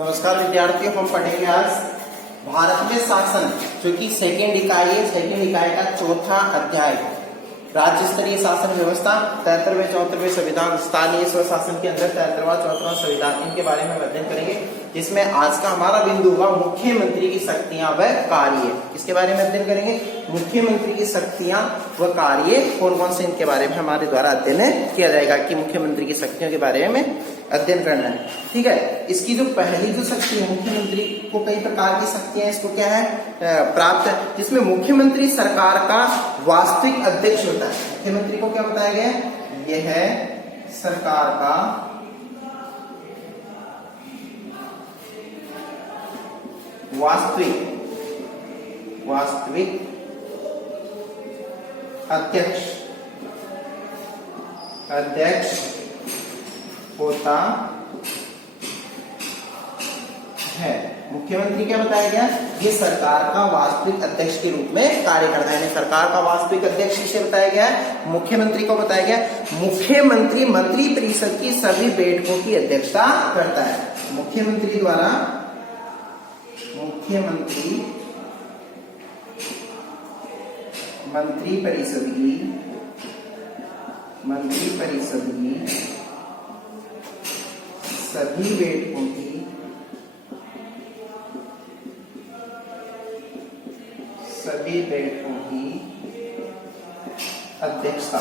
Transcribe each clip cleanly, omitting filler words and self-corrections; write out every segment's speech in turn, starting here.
नमस्कार विद्यार्थियों, हम पढ़ेंगे आज भारत में शासन, जो कि सेकेंड इकाई है। सेकेंड इकाई का चौथा अध्याय राज्य स्तरीय शासन व्यवस्था, 73वें 74वें संविधान, स्थानीय स्वशासन के अंदर 73वां 74वां संविधान, इनके बारे में अध्ययन करेंगे। जिसमें आज का हमारा बिंदु होगा मुख्यमंत्री की शक्तियां व कार्य। इसके बारे में अध्ययन करेंगे, मुख्यमंत्री की शक्तियां व कार्य कौन कौन से, इनके बारे में हमारे द्वारा अध्ययन किया जाएगा कि मुख्यमंत्री की शक्तियों के बारे में अध्ययन करना है। ठीक है, इसकी जो पहली जो शक्ति है, मुख्यमंत्री को कई प्रकार की शक्तियां इसको क्या है प्राप्त है, जिसमें मुख्यमंत्री सरकार का वास्तविक अध्यक्ष होता है। मुख्यमंत्री को क्या बताया गया है, यह है सरकार का वास्तविक अध्यक्ष होता है। मुख्यमंत्री क्या बताया गया, ये सरकार का वास्तविक अध्यक्ष के रूप में कार्य करता है। सरकार का वास्तविक अध्यक्ष किसे बताया गया है, मुख्यमंत्री को बताया गया। मुख्यमंत्री मंत्री परिषद की सभी बैठकों की अध्यक्षता करता है। मुख्यमंत्री द्वारा मंत्री परिषद की सभी बैठकों की अध्यक्षता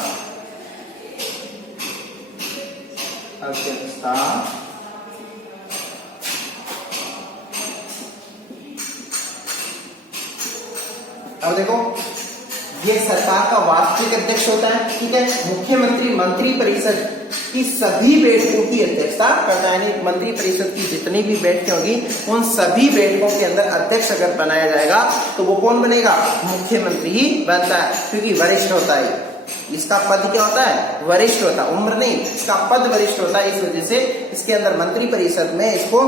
अब देखो, ये सरकार का वास्तविक अध्यक्ष होता है। ठीक है, मुख्यमंत्री मंत्री परिषद की सभी बैठकों की अध्यक्षता करता है। यानी मंत्री परिषद की जितनी भी बैठकें होगी, उन सभी बैठकों के अंदर अध्यक्ष अगर बनाया जाएगा तो वो कौन बनेगा, मुख्यमंत्री ही बनता है, क्योंकि वरिष्ठ होता है। इसका पद क्या होता है, वरिष्ठ होता है, उम्र नहीं, इसका पद वरिष्ठ होता है। इस वजह से इसके अंदर मंत्री परिषद में इसको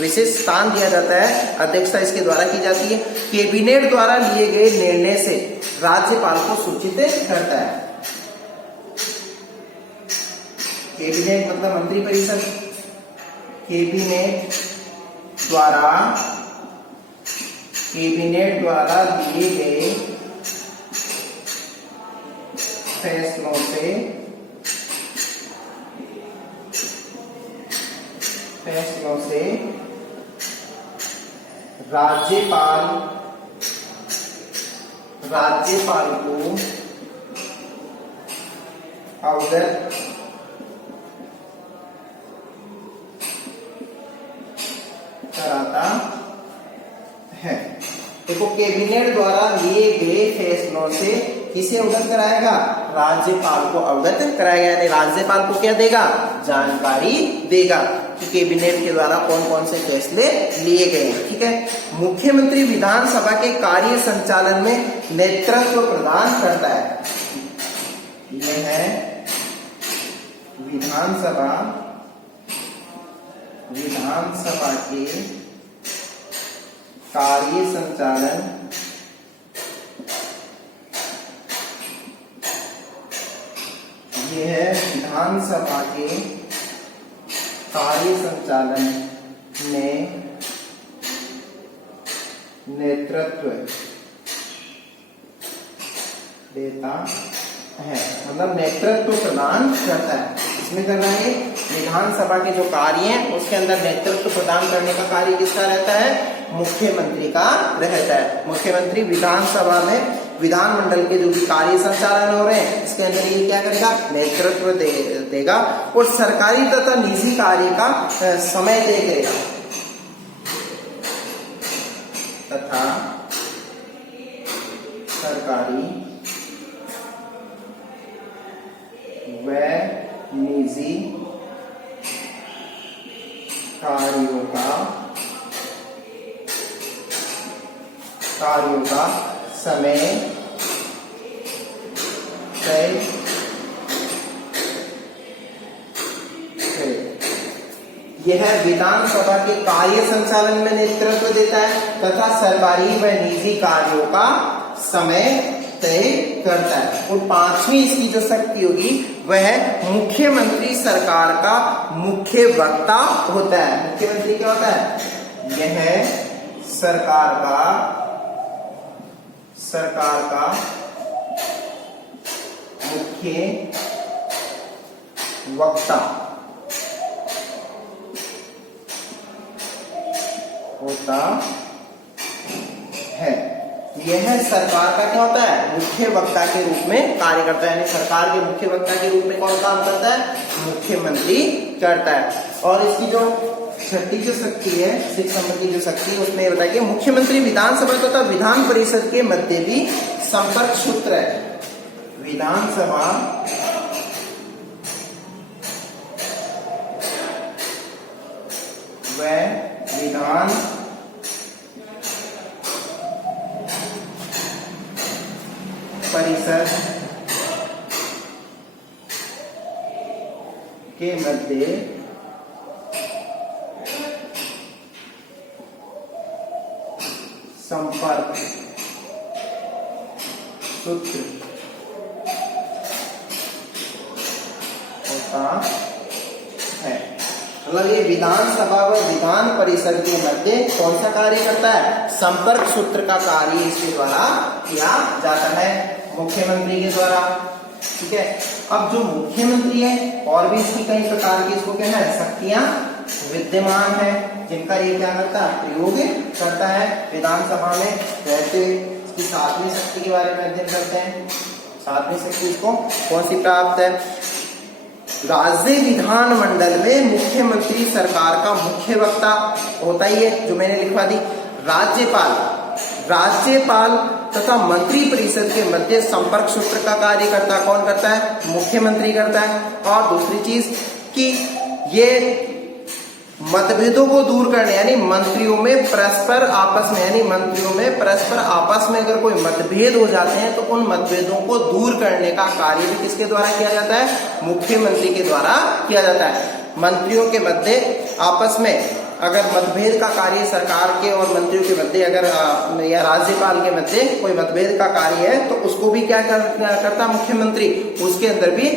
विशेष स्थान दिया जाता है। अध्यक्षता इसके द्वारा की जाती है। कैबिनेट द्वारा लिए गए निर्णय से राज्यपाल को सूचित करता है। कैबिनेट मतलब मंत्री परिषद, कैबिनेट द्वारा दिए गए फैसलों से राज्यपाल को अवगत कराता है। देखो, कैबिनेट द्वारा लिए गए फैसलों से किसे अवगत कराएगा, राज्यपाल को अवगत कराएगा। यानी राज्यपाल को क्या देगा, जानकारी देगा कि कैबिनेट के द्वारा कौन कौन से फैसले लिए गए। ठीक है, मुख्यमंत्री विधानसभा के कार्य संचालन में नेतृत्व प्रदान करता है। यह है विधानसभा के कार्य संचालन विधानसभा के कार्य संचालन में नेतृत्व देता है, मतलब नेतृत्व प्रदान करता है। इसमें करना है, विधानसभा के जो कार्य हैं उसके अंदर नेतृत्व प्रदान करने का कार्य किसका रहता है, मुख्यमंत्री का रहता है। मुख्यमंत्री विधानसभा में विधानमंडल के जो भी कार्य संचालन हो रहे हैं, इसके अंदर ये क्या करेगा, नेतृत्व देगा और सरकारी तथा निजी कार्य का समय तय करेगा तथा सरकारी व निजी कार्यों का समय तय यह विधानसभा के कार्य संचालन में नेतृत्व देता है तथा सरकारी व निजी कार्यों का समय तय करता है। और पांचवी इसकी जो शक्ति होगी वह मुख्यमंत्री सरकार का मुख्य वक्ता होता है। मुख्यमंत्री क्या होता है? यह सरकार का मुख्य वक्ता होता है। यह सरकार का क्या होता है? मुख्य वक्ता के रूप में कार्य करता है। यानी सरकार के मुख्य वक्ता के रूप में कौन काम करता है? मुख्यमंत्री करता है। और इसकी जो छठी जो शक्ति है, 6 नंबर की जो शक्ति है, उसमें बताइए मुख्यमंत्री विधानसभा तथा विधान परिषद के मध्य भी संपर्क सूत्र है। विधानसभा व विधान परिषद के मध्य संपर्क सूत्र होता है। मतलब ये विधानसभा व विधान परिषद के मध्य कौन सा कार्य करता है? संपर्क सूत्र का कार्य इसके द्वारा किया जाता है, मुख्यमंत्री के द्वारा। ठीक है। अब जो मुख्यमंत्री है और भी इसकी कई प्रकार की इसको क्या है? शक्तियां विद्यमान है, जिनका ये क्या करता है? प्रयोग करता है विधानसभा में। जैसे इसकी 7वीं शक्ति के बारे में अध्ययन करते हैं। 7वीं शक्ति इसको कौन सी प्राप्त है? राज्य विधानमंडल में मुख्यमंत्री सरकार का मुख्य वक्ता होता ही है, जो मैंने लिखवा दी। राज्यपाल तथा मंत्री परिषद के मध्य संपर्क सूत्र का कार्य करता कौन करता है? मुख्यमंत्री करता है। और दूसरी चीज कि ये मतभेदों को दूर करने, यानी मंत्रियों में परस्पर आपस में अगर कोई मतभेद हो जाते हैं तो उन मतभेदों को दूर करने का कार्य भी किसके द्वारा किया जाता है? मुख्यमंत्री के द्वारा किया जाता है। मंत्रियों के मध्य आपस में अगर मतभेद का कार्य सरकार के और मंत्रियों के मध्य अगर या राज्यपाल के मध्य कोई मतभेद का कार्य है तो उसको भी क्या करता मुख्यमंत्री? उसके अंदर भी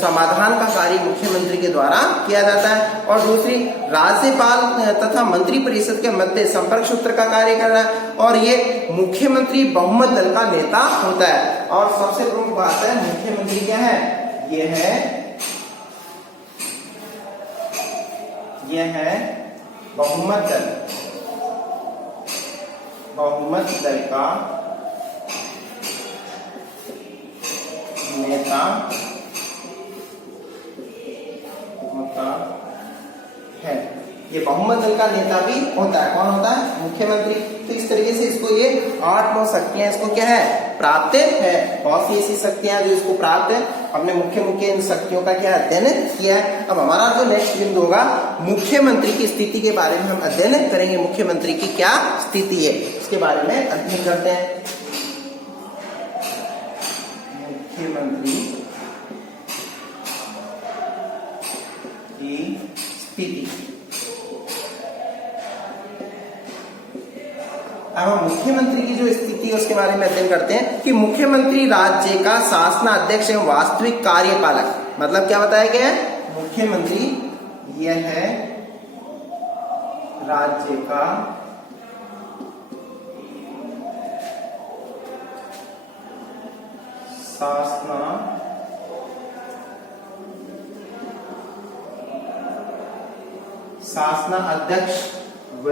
समाधान का कार्य मुख्यमंत्री के द्वारा किया जाता है। और दूसरी, राज्यपाल तथा मंत्री परिषद के मध्य संपर्क सूत्र का कार्य कर रहा है, और ये मुख्यमंत्री बहुमत दल का नेता होता है। और सबसे प्रमुख बात है, मुख्यमंत्री क्या है? यह है बहुमत दल का नेता होता है। ये बहुमत दल का नेता भी होता है। कौन होता है? मुख्यमंत्री। तो इस तरीके से इसको ये 8-9 शक्तियां इसको क्या है? प्राप्त है। बहुत सी ऐसी शक्तियां जो इसको प्राप्त है। हमने मुख्य इन शक्तियों का क्या अध्ययन किया है। अब हमारा जो नेक्स्ट बिंदु होगा, मुख्यमंत्री की स्थिति के बारे में हम अध्ययन करेंगे। मुख्यमंत्री की क्या स्थिति है इसके बारे में अध्ययन करते हैं। मुख्यमंत्री की स्थिति। अब हम मुख्यमंत्री की जो स्थिति है उसके बारे में अध्ययन करते हैं कि मुख्यमंत्री राज्य का शासनाध्यक्ष एवं वास्तविक कार्यपालक। मतलब क्या बताया गया है? मुख्यमंत्री यह है राज्य का शासनाध्यक्ष व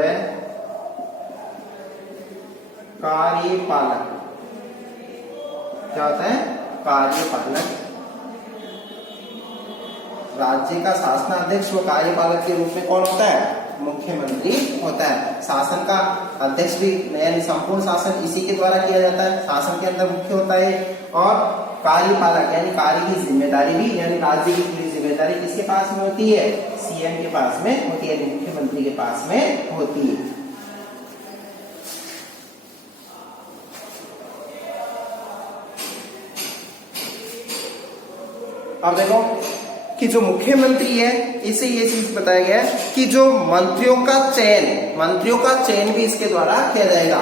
कार्यपालक। क्या होता है? कार्यपालक। राज्य का शासनाध्यक्ष व कार्यपालक के रूप में कौन होता है? मुख्यमंत्री होता है। शासन का अध्यक्ष भी यानी संपूर्ण शासन इसी के द्वारा किया जाता है। शासन के अंदर मुख्य होता है। और कार्यपालक यानी कार्य की जिम्मेदारी भी, यानी राज्य की पूरी जिम्मेदारी किसके पास में होती है? सीएम के पास में होती है, मुख्यमंत्री के पास में होती है। अब देखो कि जो मुख्यमंत्री है, इसे ये चीज बताया गया है कि जो मंत्रियों का चयन भी इसके द्वारा किया जाएगा।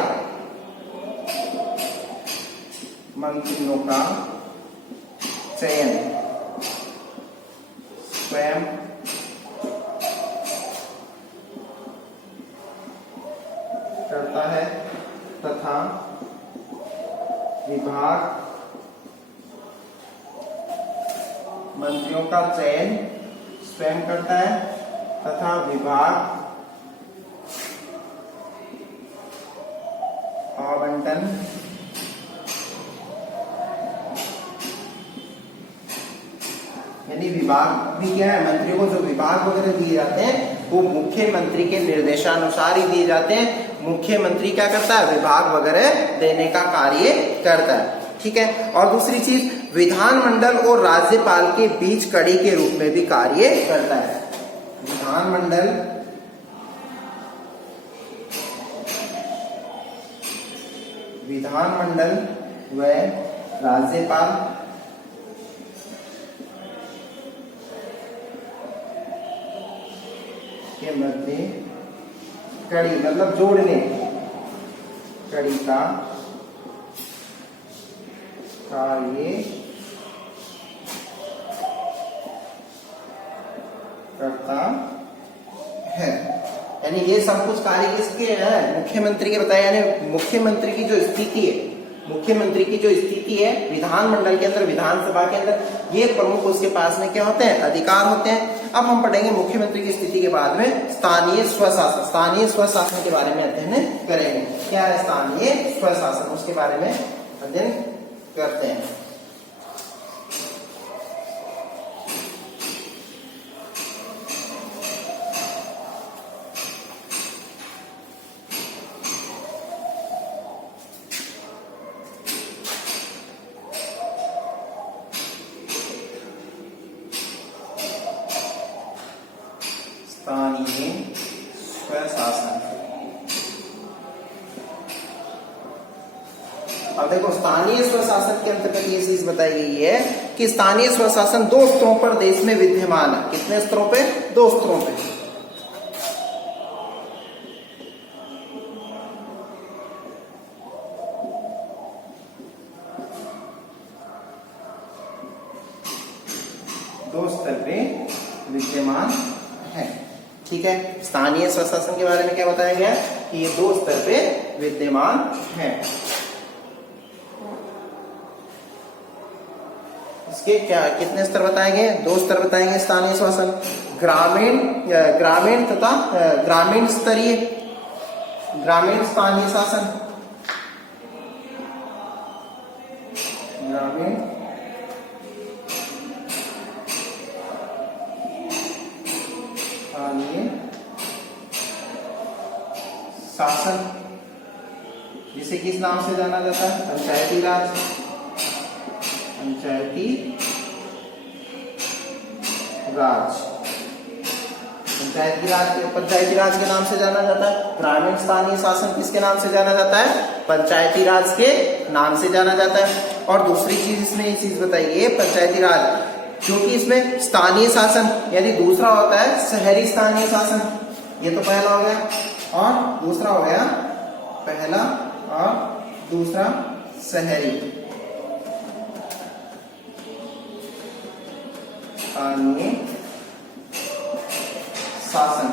मंत्रियों का चयन स्वयं करता है तथा विभाग मंत्रियों का चयन स्वयं करता है तथा विभाग आवंटन यानी विभाग भी क्या है, मंत्रियों को जो विभाग वगैरह दिए जाते हैं वो मुख्यमंत्री के निर्देशानुसार ही दिए जाते हैं। मुख्यमंत्री क्या करता है, विभाग वगैरह देने का कार्य करता है। ठीक है। और दूसरी चीज, विधानमंडल और राज्यपाल के बीच कड़ी के रूप में भी कार्य करता है। विधानमंडल व राज्यपाल के मध्य कड़ी मतलब जोड़ने, कड़ी का कार्य करता है। यानी ये सब कुछ कार्य किसके है, मुख्यमंत्री के बताया। यानी मुख्यमंत्री की जो स्थिति है, मुख्यमंत्री की जो स्थिति है विधानमंडल के अंदर, विधानसभा के अंदर, ये प्रमुख उसके पास में क्या होते हैं, अधिकार होते हैं। अब हम पढ़ेंगे मुख्यमंत्री की स्थिति के बाद में स्थानीय स्वशासन। स्थानीय स्वशासन के बारे में अध्ययन करेंगे। क्या है स्थानीय स्वशासन, उसके बारे में अध्ययन करते हैं। स्थानीय स्वशासन। अब देखो स्थानीय स्वशासन के अंतर्गत ये चीज बताई गई है कि स्थानीय स्वशासन 2 स्तरों पर देश में विद्यमान है। कितने स्तरों पे, 2 स्तरों पे। दो स्तर पे विद्यमान है। ठीक है। स्थानीय स्वशासन के बारे में क्या बताया गया कि ये 2 स्तर पे विद्यमान है। इसके क्या कितने स्तर बताए गए, 2 स्तर बताएंगे स्थानीय शासन। ग्रामीण तथा ग्रामीण स्तरीय, ग्रामीण स्थानीय शासन, ग्रामीण स्थानीय शासन, जिसे किस नाम से जाना जाता है, पंचायती राज। पंचायती राज, पंचायती राज के नाम से जाना जाता है। ग्रामीण स्थानीय शासन किसके नाम से जाना जाता है, पंचायती राज के नाम से जाना जाता है। और दूसरी चीज इसमें ये चीज बताई है पंचायती राज, क्योंकि इसमें स्थानीय शासन यानी दूसरा होता है शहरी स्थानीय शासन। ये तो पहला हो गया, और दूसरा हो गया, पहला और दूसरा शहरी स्थानीय शासन।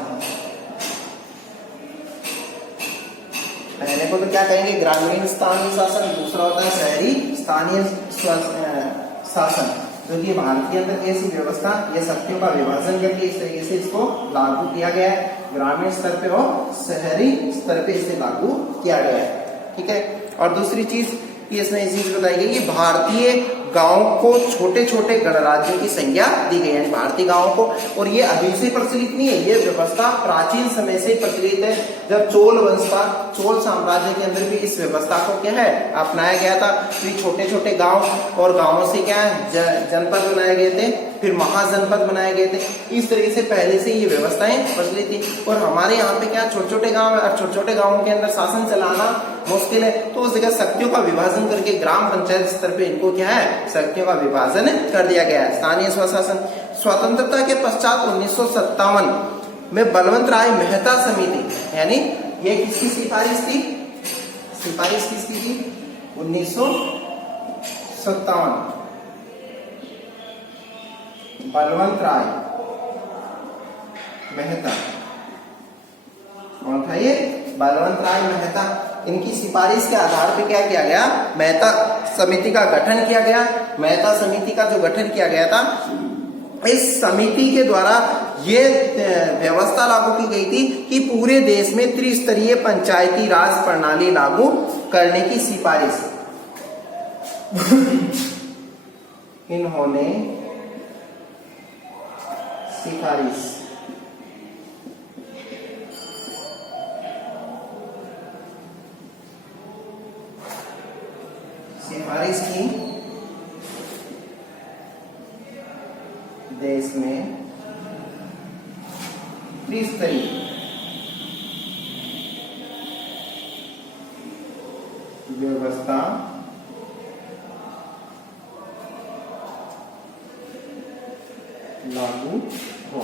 पहले को तो क्या कहेंगे, ग्रामीण स्थानीय शासन, दूसरा होता है शहरी स्थानीय शासन। जो कि भारत के अंदर ऐसी व्यवस्था, ये शक्तियों का विभाजन करके इस तरीके से इसको लागू किया गया है। ग्रामीण स्तर पे और शहरी स्तर पे इसे लागू किया गया है। ठीक है। और दूसरी चीज इसमें इस चीज बताई गई कि भारतीय गांव को छोटे छोटे गणराज्यों की संज्ञा दी गई है, भारतीय गांवों को। और ये अभी से प्रचलित नहीं है, ये व्यवस्था प्राचीन समय से प्रचलित है। जब चोल वंश था, चोल साम्राज्य के अंदर भी इस व्यवस्था को क्या है, अपनाया गया था। तो छोटे छोटे गांव और गांवों से क्या है, जनपद बनाए गए थे, फिर महाजनपद बनाए गए थे। इस तरीके से पहले से ये व्यवस्थाएं प्रचलित थी। और हमारे यहाँ पे क्या छोटे छोटे गाँव है, और छोटे छोटे गाँवों के अंदर शासन चलाना मुश्किल है, तो उस जगह शक्तियों का विभाजन करके ग्राम पंचायत स्तर पे इनको क्या है, शक्तियों का विभाजन कर दिया गया है। स्थानीय स्वशासन। स्वतंत्रता के पश्चात 1957 में बलवंत राय मेहता समिति, यानी ये किसकी सिफारिश थी, सिफारिश किसकी थी, 1957 बलवंत राय मेहता। कौन था ये? बलवंत राय मेहता। इनकी सिफारिश के आधार पर क्या किया गया? मेहता समिति का गठन किया गया। मेहता समिति का जो गठन किया गया था, इस समिति के द्वारा ये व्यवस्था लागू की गई थी कि पूरे देश में त्रिस्तरीय पंचायती राज प्रणाली लागू करने की सिफारिश इन्होंने सिफारिश की देश में त्रिस्तरीय व्यवस्था लागू हो।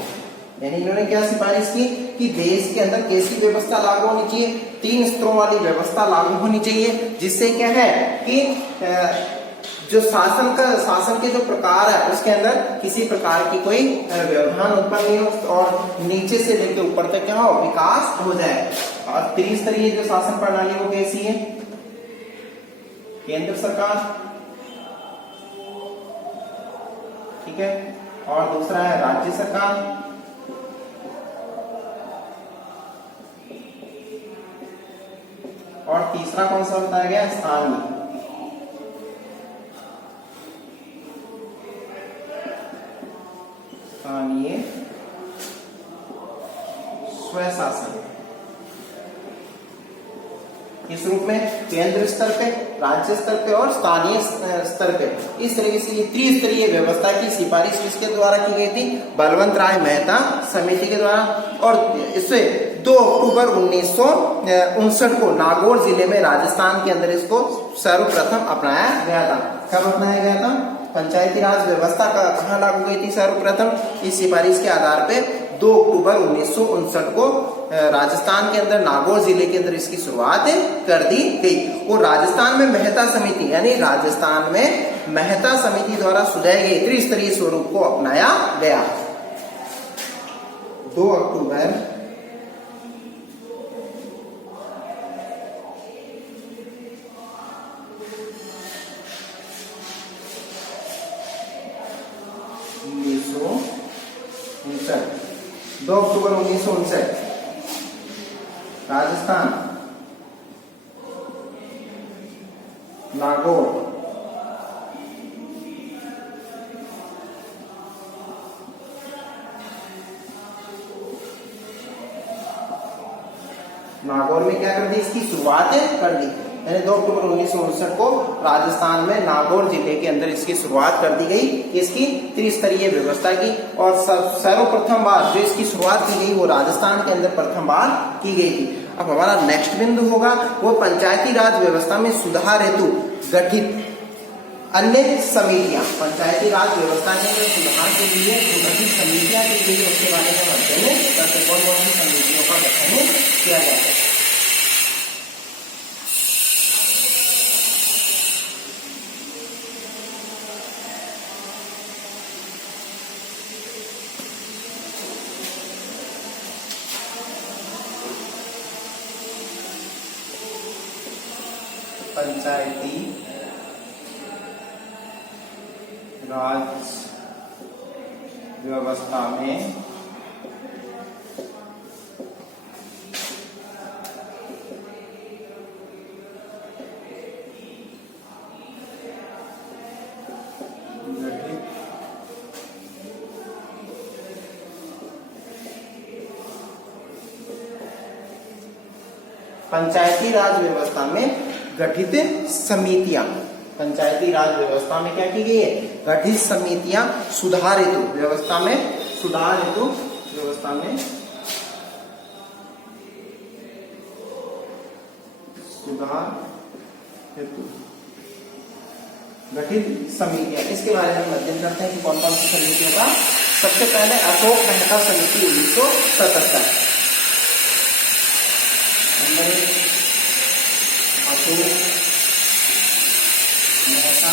यानी इन्होंने क्या सिफारिश की कि देश के अंदर कैसी व्यवस्था लागू होनी चाहिए? 3 स्तरों वाली व्यवस्था लागू होनी चाहिए, जिससे क्या है कि जो शासन के जो प्रकार है उसके अंदर किसी प्रकार की कोई व्यवधान उत्पन्न नहीं हो और नीचे से लेकर ऊपर तक क्या हो, विकास हो जाए। और त्रिस्तरीय जो शासन प्रणाली वो कैसी है? केंद्र सरकार, ठीक है, और दूसरा है राज्य सरकार, और तीसरा कौन सा बताया गया? स्थानीय स्वशासन। इस रूप में केंद्र स्तर पे, राज्य स्तर पे और स्थानीय स्तर पे इस तरीके से ये त्रिस्तरीय व्यवस्था की सिफारिश किसके द्वारा की गई थी? बलवंत राय मेहता समिति के द्वारा। और इससे 2 अक्टूबर 1959 को नागौर जिले में राजस्थान के अंदर इसको सर्वप्रथम अपनाया गया था। कब अपनाया गया था? पंचायती राज व्यवस्था कहाँ लागू गई थी सर्वप्रथम? इस सिफारिश के आधार पे 2 अक्टूबर 1959 को राजस्थान के अंदर नागौर जिले के अंदर इसकी शुरुआत कर दी गई। और राजस्थान में मेहता समिति यानी राजस्थान में मेहता समिति द्वारा सुझाए गए त्रिस्तरीय स्वरूप को अपनाया गया। 2 अक्टूबर 1959 राजस्थान नागौर में क्या कर दी? इसकी शुरुआत कर दी। यानी 2 अक्टूबर 1959 को राजस्थान में नागौर जिले के अंदर इसकी शुरुआत कर दी गई, इसकी त्रिस्तरीय व्यवस्था की। और सर्वप्रथम बार जो इसकी शुरुआत की गई वो राजस्थान के अंदर प्रथम बार की गई थी। अब हमारा नेक्स्ट बिंदु होगा वो पंचायती राज व्यवस्था में सुधार हेतु गठित अन्य समितियां। पंचायती राज व्यवस्था के सुधार के लिए जो गठित समितियां की गई उसके बारे में अध्ययन करते। कौन कौन सी समितियों का गठन किया जाता है? पंचायती राज व्यवस्था में पंचायती राज व्यवस्था में गठित समितियां। पंचायती राज व्यवस्था में क्या की गई है? गठित समितियां सुधार हेतु व्यवस्था में सुधार हेतु व्यवस्था में सुधार हेतु गठित समितियां। इसके बारे में अध्ययन करते हैं कि कौन कौन सी समितियों का। सबसे पहले अशोक मेहता समिति 1977। अशोक मेहता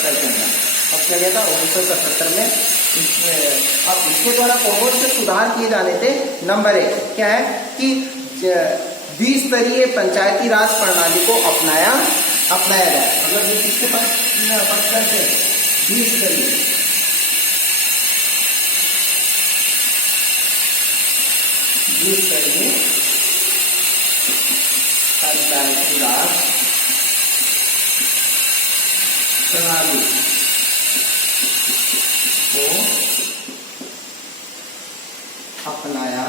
1977 के अंदर। अब क्या गया था 1977 में इसमें। अब इसके द्वारा कौन से सुधार किए जाने थे? नंबर 1 क्या है कि द्विस्तरीय पंचायती राज प्रणाली को अपनाया जाए। मतलब ये किसके पास थे? द्विस्तरीय पंचायती राज प्रणाली को अपनाया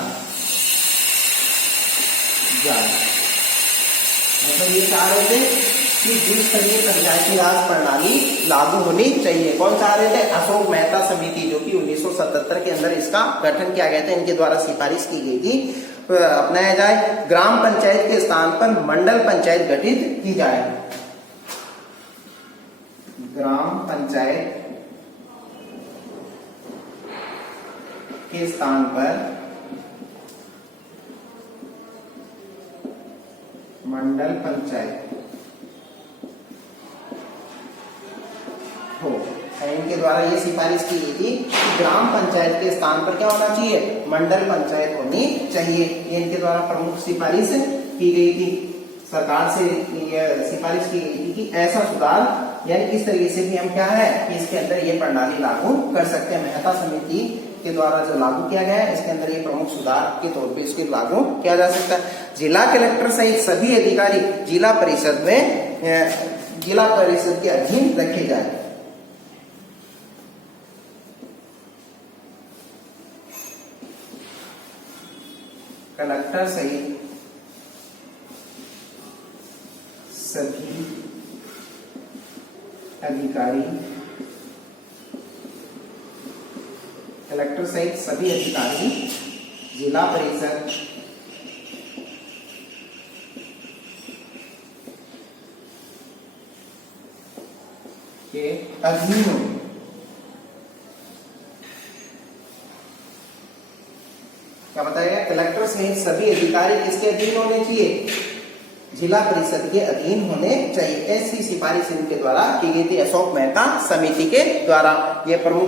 जाए। मतलब ये चाह रहे थे कि द्विस्तरीय पंचायती राज प्रणाली लागू होनी चाहिए। कौन चाह रहे थे? अशोक मेहता समिति, जो कि 1977 के अंदर इसका गठन किया गया था, इनके द्वारा सिफारिश की गई थी। अपनाया जाए। ग्राम पंचायत के स्थान पर मंडल पंचायत गठित की जाए। ग्राम पंचायत के स्थान पर मंडल पंचायत हो। इनके द्वारा ये सिफारिश की गई थी कि ग्राम पंचायत के स्थान पर क्या होना चाहिए? मंडल पंचायत होनी चाहिए। ये इनके द्वारा प्रमुख सिफारिश की गई थी। सरकार से ये सिफारिश की गई थी कि ऐसा सुधार, यानी किस तरीके से भी हम क्या है कि इसके अंदर ये प्रणाली लागू कर सकते हैं। मेहता समिति के द्वारा जो लागू किया गया है, इसके अंदर ये प्रमुख सुधार के तौर पे इसके लागू किया जा सकता है। जिला कलेक्टर सहित सभी अधिकारी जिला परिषद के अधीन रखे जाए। कलेक्टर सहित सभी अधिकारी जिला परिषद के अधीन हो। क्या बताया? कलेक्टर सहित सभी अधिकारी किसके अधीन होने चाहिए? जिला परिषद के अधीन होने चाहिए। ऐसी सिफारिश इनके द्वारा की गई थी अशोक मेहता समिति के द्वारा। ये प्रमुख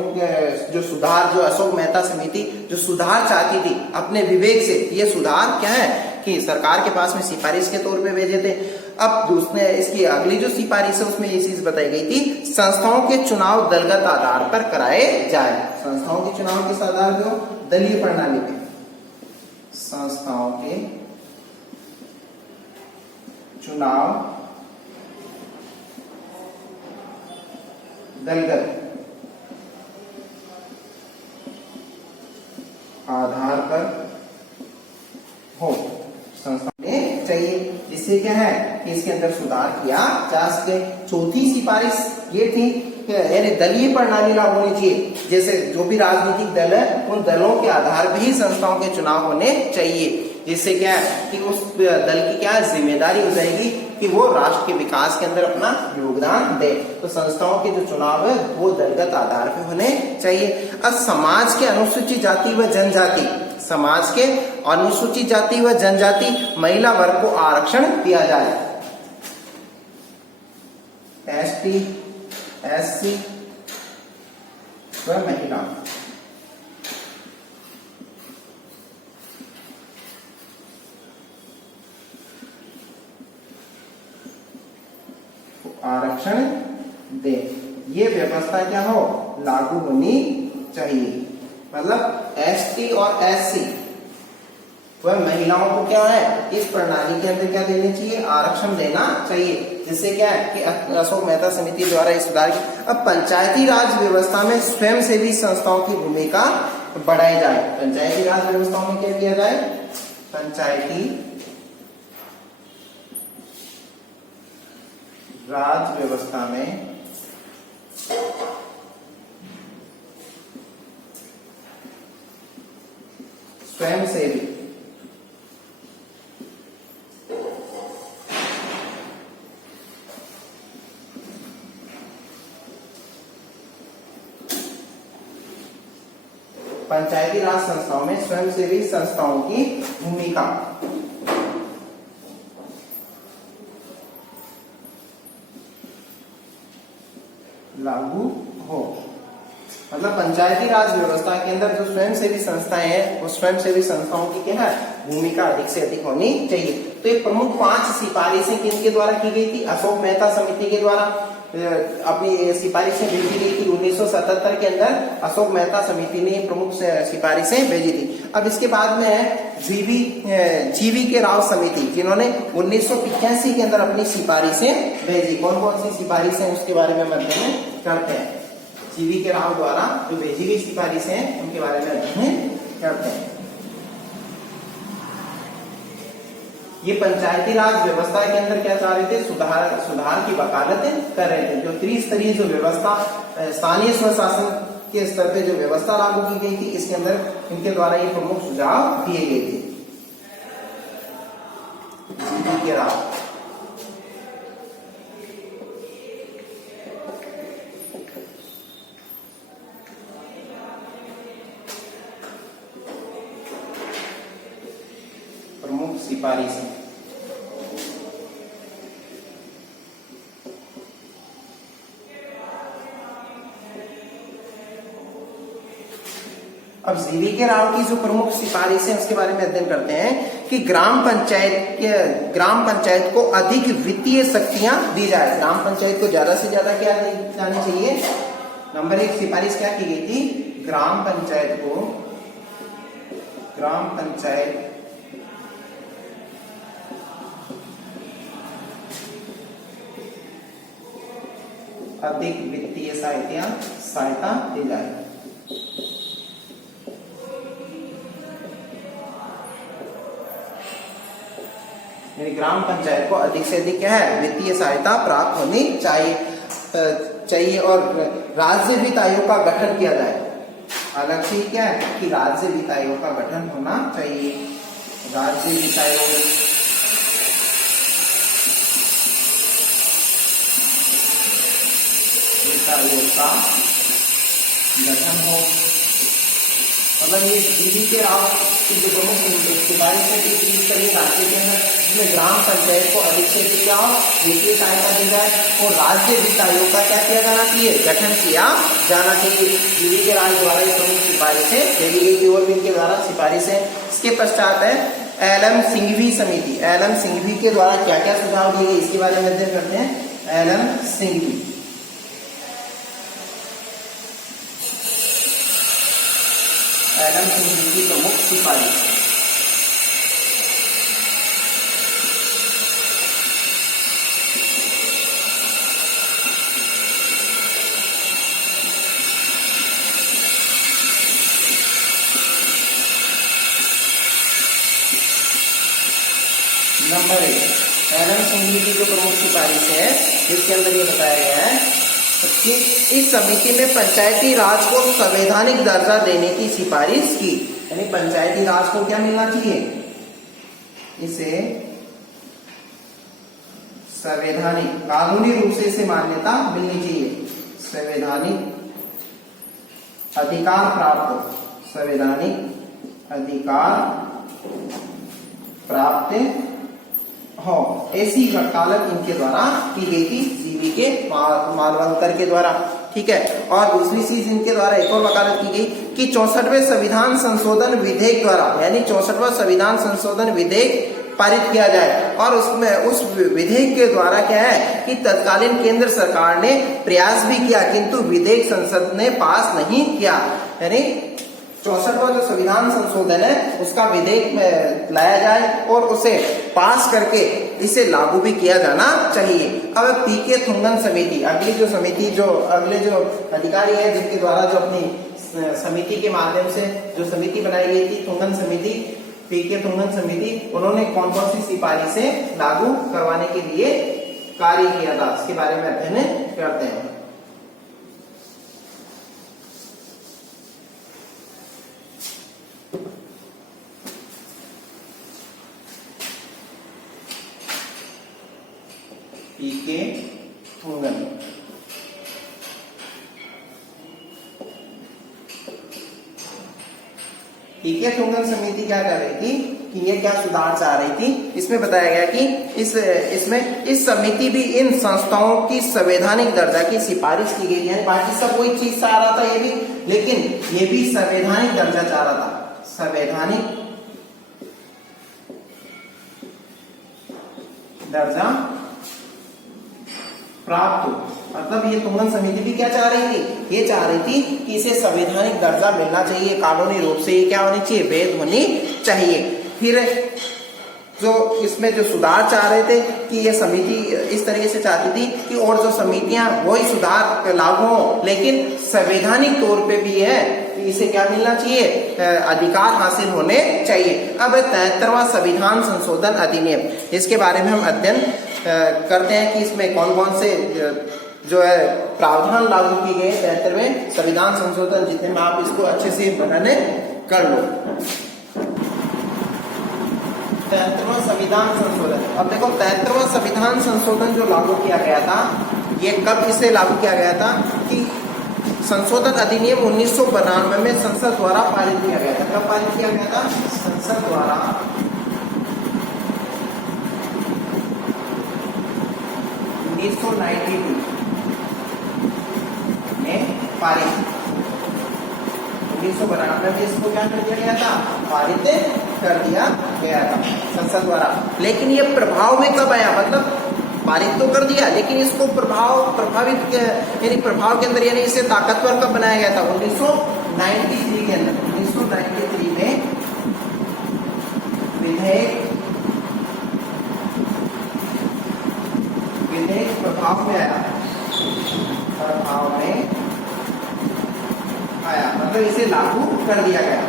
जो सुधार, जो अशोक मेहता समिति जो सुधार चाहती थी अपने विवेक से, ये सुधार क्या है कि सरकार के पास में सिफारिश के तौर पे भेजे थे। अब दूसरे इसकी अगली जो सिफारिश है उसमें ये चीज बताई गई थी, संस्थाओं के चुनाव दलगत आधार पर कराए जाए। संस्थाओं के चुनाव किस आधार पर? दलीय प्रणाली पे। संस्थाओं के चुनाव दलगत आधार पर हो, संस्था में चाहिए, जिससे क्या है कि इसके अंदर सुधार किया जा सके। चौथी सिफारिश ये थी यानी दलीय प्रणाली लागू होनी चाहिए। जैसे जो भी राजनीतिक दल है उन दलों के आधार पर ही संस्थाओं के चुनाव होने चाहिए, जिससे क्या है कि उस दल की क्या जिम्मेदारी हो जाएगी कि वो राष्ट्र के विकास के अंदर अपना योगदान दे। तो संस्थाओं के जो चुनाव है वो दलगत आधार पे होने चाहिए। अब समाज के अनुसूचित जाति व जनजाति, समाज के अनुसूचित जाति व जनजाति महिला वर्ग को आरक्षण दिया जाए। एसटी, एससी व महिला आरक्षण दे, ये व्यवस्था क्या हो? लागू होनी चाहिए। मतलब एसटी और एससी वह महिलाओं को क्या है इस प्रणाली के अंदर क्या देना चाहिए? आरक्षण देना चाहिए। जिससे क्या है कि अशोक मेहता समिति द्वारा इस सुधार की। अब पंचायती राज व्यवस्था में स्वयंसेवी संस्थाओं की भूमिका बढ़ाई जाए। पंचायती राज व्यवस्थाओं में क्या किया जाए? पंचायती राज व्यवस्था में स्वयंसेवी पंचायती राज संस्थाओं में स्वयंसेवी संस्थाओं की भूमिका लागू हो। मतलब पंचायती राज व्यवस्था के अंदर जो स्वयंसेवी संस्थाएं हैं, वो स्वयंसेवी संस्थाओं की क्या है, भूमिका अधिक से अधिक होनी चाहिए। तो ये प्रमुख 5 सिफारिशें किनके द्वारा की गई थी? अशोक मेहता समिति के द्वारा अपनी सिफारिशें भेजी गई थी 1977 के अंदर। अशोक मेहता समिति ने प्रमुख सिफारिशें भेजी थी। अब इसके बाद में है जीवी के राव समिति, जिन्होंने 1985 के अंदर अपनी सिफारिशें भेजी। कौन कौन सी सिफारिशें उसके बारे में अध्ययन करते हैं। जीवी के राव द्वारा जो भेजी गई सिफारिशें हैं उनके बारे में अध्ययन करते हैं। ये पंचायती राज व्यवस्था के अंदर क्या चाह रहे थे? सुधार की वकालत कर रहे थे। जो त्रिस्तरीय जो व्यवस्था, स्थानीय स्वशासन के स्तर पे जो व्यवस्था लागू की गई थी, इसके अंदर इनके द्वारा ये प्रमुख सुझाव दिए गए थे। जीवी के राव, प्रमुख सिफारिशें। अब जीवी के राव की जो प्रमुख सिफारिश है उसके बारे में अध्ययन करते हैं कि ग्राम पंचायत को अधिक वित्तीय शक्तियां दी जाए। ग्राम पंचायत को ज्यादा से ज्यादा क्या दी जानी चाहिए? नंबर 1 सिफारिश क्या की गई थी? ग्राम पंचायत अधिक वित्तीय सहायता दी जाए। ग्राम पंचायत को अधिक से अधिक क्या है? वित्तीय सहायता प्राप्त होनी चाहिए और राज्य वित्त आयोग का गठन किया जाए। अलग से क्या है कि राज्य वित्त आयोग का गठन होना चाहिए। राज्य वित्त आयोग का गठन हो। मतलब ये जीवी के राव की जो प्रमुख सिफारिश है कि त्रिस्तरीय राज्य के अंदर जिसमें ग्राम पंचायत को अधिक से अधिक क्या हो? वित्तीय सहायता दी जाए और राज्य वित्त आयोग का क्या किया जाना चाहिए? गठन किया जाना चाहिए। जीवी के राव द्वारा ये प्रमुख सिफारिशें भेजी गई थी और भी इनके द्वारा सिफारिशें। इसके पश्चात है एल.एम. सिंघवी समिति। एल.एम. सिंघवी के द्वारा क्या क्या सुझाव दिए गए इसके बारे में अध्ययन करते हैं। एल.एम. सिंघवी, एल.एम. सिंघवी की प्रमुख सिफारिश। Number 1 LM. सिंघवी की जो प्रमुख सिफारिश है जिसके अंदर ये बताया गया है कि इस समिति ने पंचायती राज को संवैधानिक दर्जा देने की सिफारिश की। यानी पंचायती राज को क्या मिलना चाहिए? इसे संवैधानिक कानूनी रूप से इसे मान्यता मिलनी चाहिए। संवैधानिक अधिकार प्राप्त हो, ऐसी वकालत इनके द्वारा की गई थी, जीवी के मालवंकर के द्वारा। ठीक है। और दूसरी चीज इनके द्वारा एक और वकालत की गई कि 64वें संविधान संशोधन विधेयक द्वारा, यानी 64वां संविधान संशोधन विधेयक पारित किया जाए। और उसमें उस विधेयक के द्वारा क्या है कि तत्कालीन केंद्र सरकार ने प्रयास भी किया किंतु विधेयक संसद ने पास नहीं किया। यानी 64वां जो संविधान संशोधन है उसका विधेयक लाया जाए और उसे पास करके इसे लागू भी किया जाना चाहिए। अब पी.के. थुंगन समिति, अगले जो अधिकारी है जिनके द्वारा जो अपनी समिति के माध्यम से जो समिति बनाई गई थी, थुंगन समिति, पी.के. थुंगन समिति, उन्होंने कौन कौन सी सिफारिशें लागू करवाने के लिए कार्य किया था इसके बारे में अध्ययन करते हैं। पी.के. थुंगन, पी.के. थुंगन समिति क्या कर रही थी कि ये क्या सुधार चाह रही थी इसमें बताया गया कि इसमें इस समिति भी इन संस्थाओं की संवैधानिक दर्जा की सिफारिश की गई है। बाकी सब वही चीज चाह रहा था ये भी, लेकिन ये भी संवैधानिक दर्जा चाह रहा था, संवैधानिक दर्जा प्राप्त हो। मतलब ये तुंगन समिति भी क्या चाह रही थी, ये चाह रही थी कि इसे संवैधानिक दर्जा मिलना चाहिए, कानूनी रूप से ये क्या होनी चाहिए, वैध होनी चाहिए। फिर जो इसमें जो सुधार चाह रहे थे कि ये समिति इस तरीके से चाहती थी कि और जो समितियां वही सुधार लागू हो, लेकिन संवैधानिक तौर पे भी है कि इसे क्या मिलना चाहिए, अधिकार हासिल होने चाहिए। अब 73वां संविधान संशोधन अधिनियम, इसके बारे में हम अध्ययन करते हैं कि इसमें कौन कौन से जो है प्रावधान लागू किए गए 73वें संविधान संशोधन, जितने में आप इसको अच्छे से बनाने कर लो। 73वां संविधान संशोधन, अब देखो 73वां संविधान संशोधन जो लागू किया गया था, ये कब इसे लागू किया गया था कि संशोधन अधिनियम 1992 में संसद द्वारा पारित किया गया था। कब पारित किया गया था, संसद द्वारा 1992 में पारित, 1992 में इसको क्या कर दिया गया था, पारित कर दिया गया था संसद द्वारा। लेकिन ये प्रभाव में कब आया, मतलब पारित तो कर दिया, लेकिन इसको प्रभावित यानी प्रभाव के अंदर यानी इसे ताकतवर कब बनाया गया था, 1993 के अंदर। 1993 में विधेयक प्रभाव में आया, मतलब इसे लागू कर दिया गया,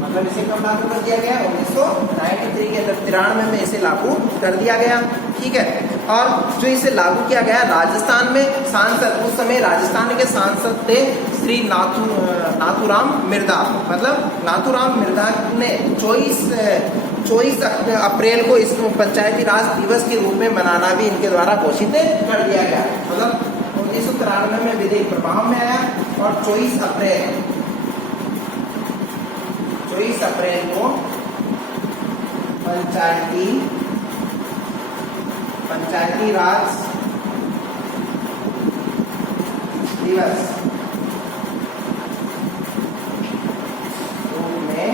मतलब इसे कब लागू कर दिया गया, 1993 के अंदर, 93 में इसे लागू कर दिया गया। ठीक है, और जो इसे लागू किया गया, राजस्थान में सांसद, उस समय राजस्थान के सांसद थे श्री नाथूराम मिर्धा। मतलब नाथूराम मिर्धा ने 24 अप्रैल को इस पंचायती राज दिवस के रूप में मनाना भी इनके द्वारा घोषित कर दिया गया। मतलब 1993 में विधेयक प्रभाव में आया और 24 अप्रैल को पंचायती राज दिवस रूप में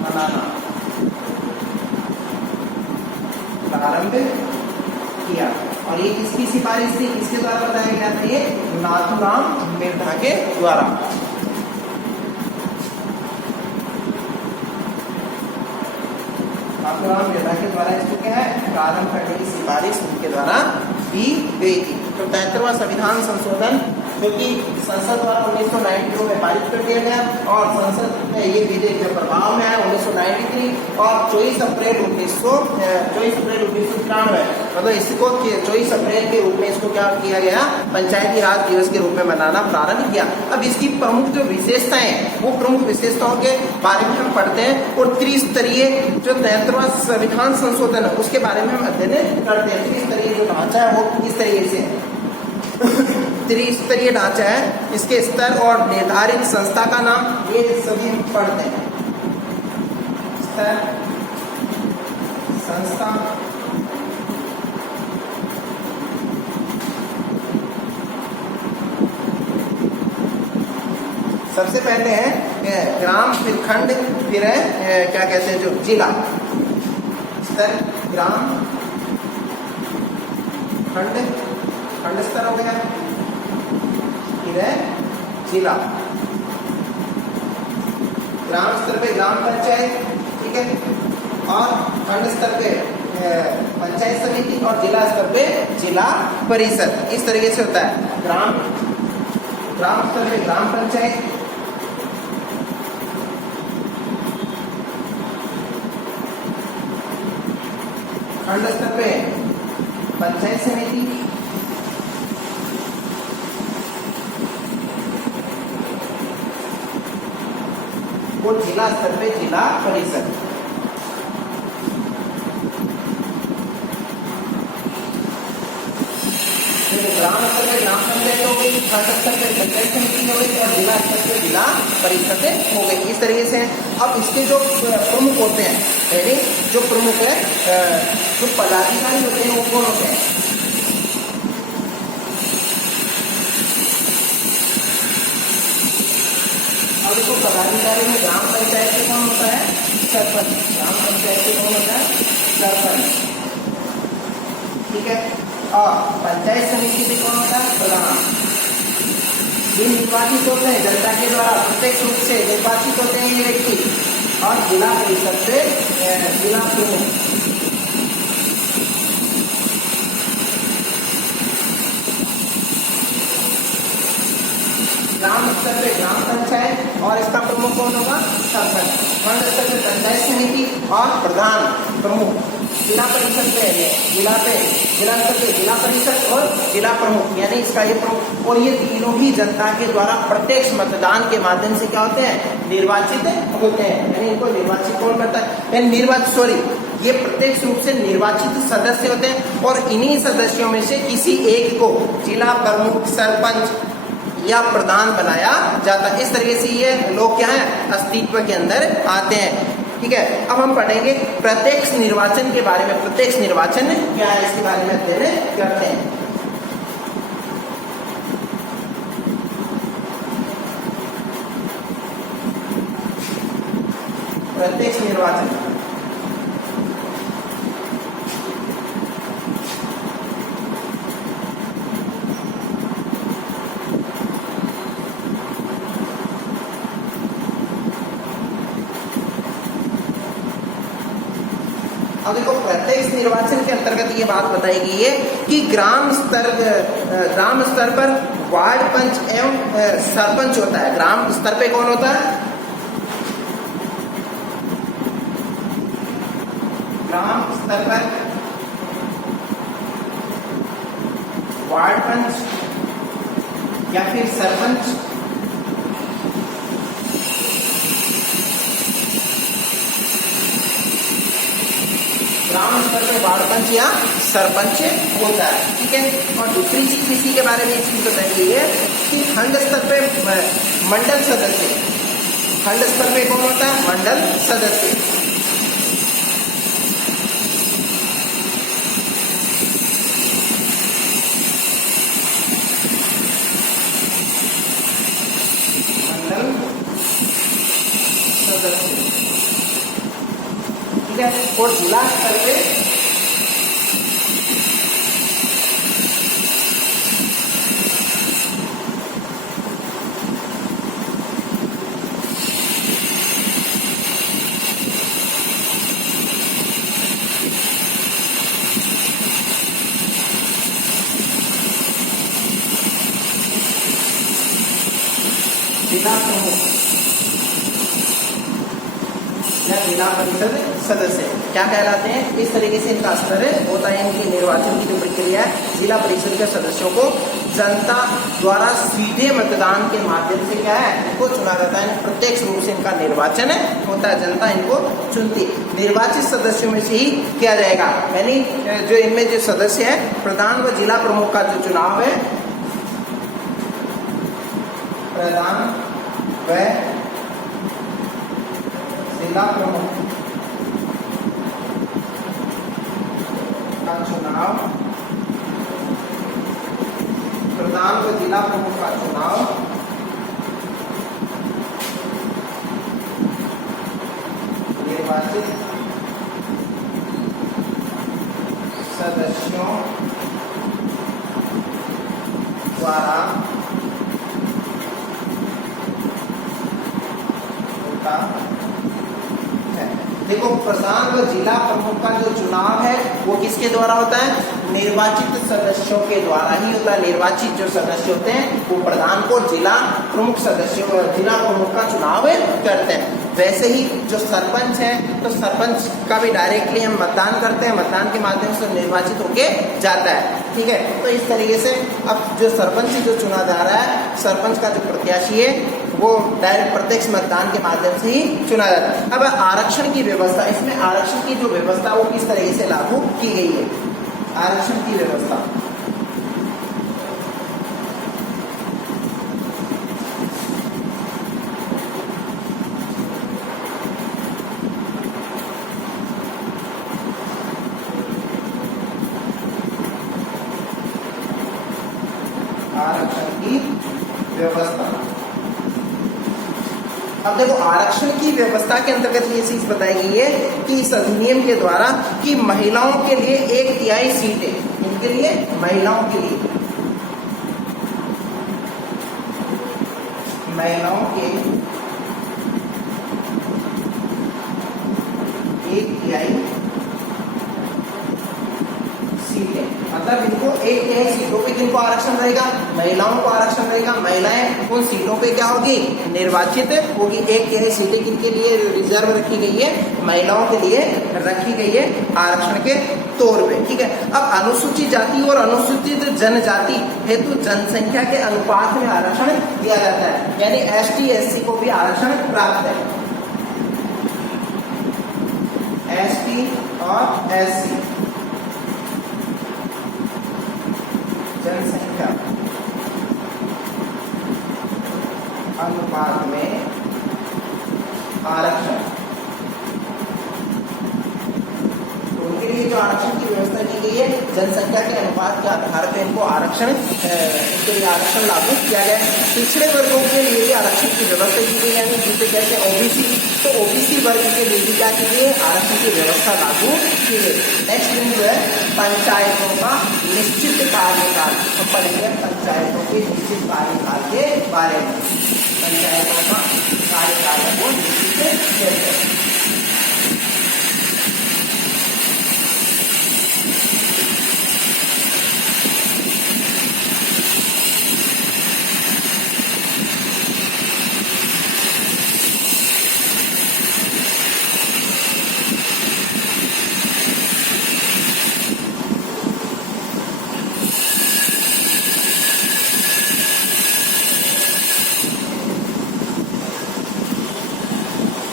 मनाना प्रारंभ किया। और ये किसकी सिफारिश थी, किसके द्वारा बताया गया था, ये नाथूराम मिर्धा के द्वारा। नाथूराम मिर्धा के द्वारा इसको क्या है, प्रारंभ करने की सिफारिश उनके द्वारा की गई थी। तो 73वां संविधान संशोधन जो कि संसद द्वारा 1992 में पारित कर दिया गया और संसद में ये विधेयक जब प्रभाव में आया 1993 और 24 अप्रैल 1993, मतलब इसको 24 अप्रैल के रूप में इसको क्या किया गया, पंचायती राज दिवस के रूप में मनाना प्रारंभ किया। अब इसकी प्रमुख जो विशेषताएं, वो प्रमुख विशेषताओं के बारे में हम पढ़ते हैं और त्रिस्तरीय जो 73वां संविधान संशोधन है उसके बारे में हम अध्ययन करते हैं। त्रिस्तरीय जो ढांचा है वो किस तरीके से त्रिस्तरीय ढांचा है, इसके स्तर और निर्धारित संस्था का नाम, ये सभी पढ़ते हैं। स्तर, संस्था, सबसे पहले है ग्राम, फिर खंड, फिर है क्या कहते हैं जो जिला। स्तर, ग्राम, खंड स्तर हो गया, फिर है जिला। ग्राम स्तर पे ग्राम पंचायत, ठीक है, और खंड स्तर पे पंचायत समिति और जिला स्तर पे जिला परिषद। इस तरीके से होता है। ग्राम स्तर पे ग्राम पंचायत, खंड स्तर पे पंचायत समिति, और जिला स्तर पे जिला परिषद। ग्राम स्तर पे ग्राम पंचायत हो गई, खंड स्तर पे पंचायत समिति हो गई और जिला स्तर पे जिला परिषद हो गई। इस तरीके से अब इसके जो प्रमुख होते हैं, यानी जो प्रमुख है, जो पदाधिकारी होते हैं वो कौन होते हैं? अब इसको पदाधिकारी में ग्राम पंचायत से कौन होता है? सरपंच। ग्राम पंचायत से कौन होता है? सरपंच। ठीक है। और पंचायत समिति से कौन होता है? प्रधान। ये निर्वाचित होते हैं जनता के द्वारा प्रत्यक्ष रूप से निर्वाचित होते हैं ये व्यक्ति। और जिला परिषद से जिला प्रमुख। ग्राम स्तर पे ग्राम पंचायत और इसका प्रमुख कौन होगा? सरपंच। खंड स्तर पे पंचायत समिति और प्रधान प्रमुख। जिला परिषद पे जिला स्तर पे जिला परिषद और जिला प्रमुख, यानी इसका ये प्रमुख। और ये तीनों ही जनता के द्वारा प्रत्यक्ष मतदान के माध्यम से क्या होते हैं? निर्वाचित होते हैं। यानी इनको निर्वाचित कौन करता है? ये प्रत्यक्ष रूप से निर्वाचित सदस्य होते हैं और इन्हीं सदस्यों में से किसी एक को जिला प्रमुख, सरपंच या प्रधान बनाया जाता है। इस तरीके से ये लोग क्या है? अस्तित्व के अंदर आते हैं। ठीक है। अब हम पढ़ेंगे प्रत्यक्ष निर्वाचन के बारे में। प्रत्यक्ष निर्वाचन क्या है इसके बारे में अध्ययन करते हैं। प्रत्यक्ष निर्वाचन अब देखो, प्रत्यक्ष निर्वाचन के अंतर्गत ये बात बताई गई है कि ग्राम स्तर पर वार्ड पंच एवं सरपंच होता है। ग्राम स्तर पे कौन होता है? ग्राम स्तर पर वार्ड पंच या फिर सरपंच ग्राम स्तर पे वार्ड पंच या सरपंच होता है। ठीक है। और दूसरी चीज इसी के बारे में एक चीज बताई गई है कि खंड स्तर पे मंडल सदस्य। खंड स्तर पे कौन होता है? मंडल सदस्य। मंडल सदस्य। ठीक है। और जिला स्तर पे जिला प्रमुख या जिला परिषद सदस्य क्या कहलाते हैं? इस तरीके से इनका स्तर होता है। इनकी निर्वाचन की जो प्रक्रिया है, जिला परिषद के सदस्यों को जनता द्वारा सीधे मतदान के माध्यम से क्या है? इनको चुना जाता है। प्रत्यक्ष रूप से इनका निर्वाचन होता है, जनता इनको चुनती है। निर्वाचित सदस्यों में से ही किया जाएगा, यानी जो इनमें जो सदस्य है, प्रधान व जिला प्रमुख का जो चुनाव है, प्रधान व जिला प्रमुख का चुनाव, प्रधान व जिला प्रमुख का चुनाव निर्वाचित सदस्यों द्वारा होता है। देखो, प्रधान व जिला प्रमुख का जो चुनाव है वो किसके द्वारा होता है? निर्वाचित सदस्यों के द्वारा ही होता है। निर्वाचित जो सदस्य होते हैं वो प्रधान को जिला प्रमुख सदस्यों, जिला प्रमुख का चुनाव करते हैं। वैसे ही जो सरपंच है, तो सरपंच का भी डायरेक्टली हम मतदान करते हैं, मतदान के माध्यम से निर्वाचित होके जाता है। ठीक है। तो इस तरीके से अब जो सरपंच जो चुना जा रहा है, सरपंच का जो प्रत्याशी है वो डायरेक्ट प्रत्यक्ष मतदान के माध्यम से ही चुना जाता है। अब आरक्षण की व्यवस्था, इसमें आरक्षण की जो व्यवस्था वो किस तरीके से लागू की गई है? आरक्षण की व्यवस्था व्यवस्था। अब देखो आरक्षण की व्यवस्था के अंतर्गत ये चीज बताई गई है कि इस अधिनियम के द्वारा कि महिलाओं के लिए 1/3 सीटें, इनके लिए महिलाओं के लिए, महिलाओं के 1/3 सीटें, मतलब इनको 1/3 सीटों पे किनको आरक्षण रहेगा, महिलाओं को आरक्षण रहेगा। महिलाएं उन सीटों पे क्या होगी, निर्वाचित होगी। 1/3 सीटें किनके लिए रिजर्व रखी गई है, महिलाओं के लिए रखी गई है आरक्षण के तौर पे, ठीक है। अब अनुसूचित जाति और अनुसूचित जनजाति हेतु जनसंख्या के अनुपात में आरक्षण दिया जाता है, यानी ST SC को भी आरक्षण प्राप्त है। ST और SC जनसंख्या अनुपात में आरक्षण, तो उनके लिए जो आरक्षण की व्यवस्था की गई है जनसंख्या के अनुपात के आधार पर इनको आरक्षण, इनके लिए आरक्षण लागू किया गया है। पिछड़े वर्गों के लिए भी आरक्षण की व्यवस्था की गई है, जिसे कहते हैं OBC, तो OBC वर्ग के लिए भी क्या की गई है, आरक्षण की व्यवस्था लागू की गई। नेक्स्ट बिंदु है पंचायतों का निश्चित कार्यकाल। तो पढ़ेंगे पंचायतों के निश्चित कार्यकाल के बारे में, पंचायतों का कार्यकाल को निश्चित कैसे।